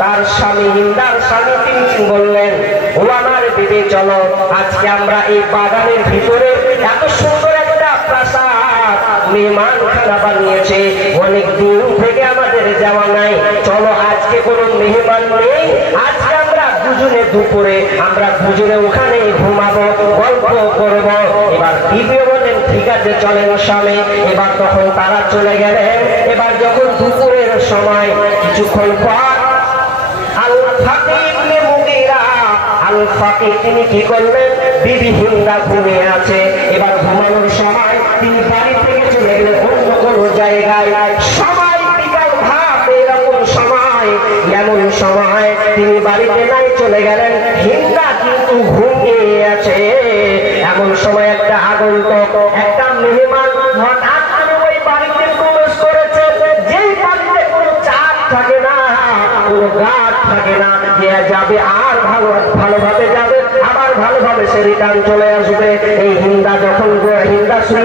তার স্বামী হিন্দার স্বামী তিনি বললেন, ও আমার বিবি, চলো আজকে আমরা এই বাগানের ভিতরে এত সুন্দর একটা প্রাসাদ মেহমানখানা বানিয়েছে, অনেক দূর থেকে আমাদের যাওয়া নাই, চলো আজকে কোনো মেহমান নেই, আজকে আমরা দুজনে দুপুরে আমরা দুজনে ওখানে ঘুমাবো, গল্প করব। এবার বিবি বলেন, ঠিক আছে চলেন স্বামী। এবার তখন তারা চলে গেলেন। এবার যখন দুপুরের সময় কিছুক্ষণ পর তিনি কি করলেন, বিবি হিন্দা ঘুমিয়ে আছে। এবার ঘুমানোর সময় তিনি বাড়ি থেকে চলে গেলেন অন্য কোনো জায়গায়। সবাই বিকাল ভাত এরকম সময়, এমন সময় তিনি বাড়িতে নাই, চলে গেলেন। হিন্দা কিন্তু ঘুমিয়ে আছে। এমন সময় একটা আগন্তুক, একটা মেহমান হঠাৎ করে ওই বাড়িতে প্রবেশ করেছে, যেই বাড়িতে কোনো চাপ থাকে না, কোনো গাছ থাকে না, যে যাবে আর ভালোভাবে যাবে, আবার ভালোভাবে সে রিটার্ন চলে আসবে। এই হিন্দা যখন হিন্দা শুয়ে